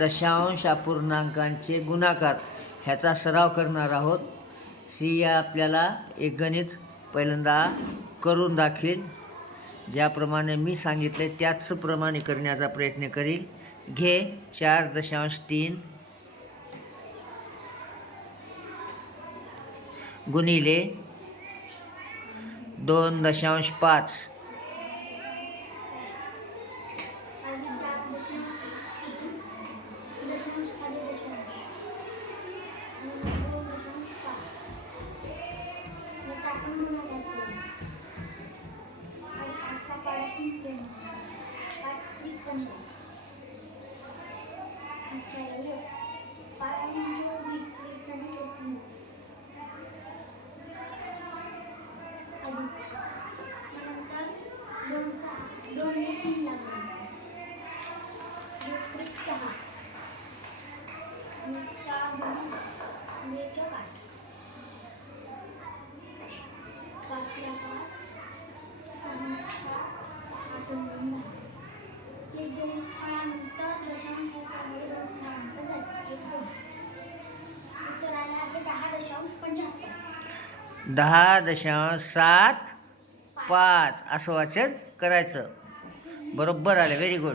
दशांश अपूर्णांकांचे गुणाकार ह्याचा सराव करणार आहोत. सी आपल्याला एक गणित पहिल्यांदा करून दाखवेल. ज्याप्रमाणे मी सांगितले त्याचप्रमाणे करण्याचा प्रयत्न करील. घे 4.3 गुणिले 2.5 10.75 असं वाचन करायचं. बरोबर आलं. Very good.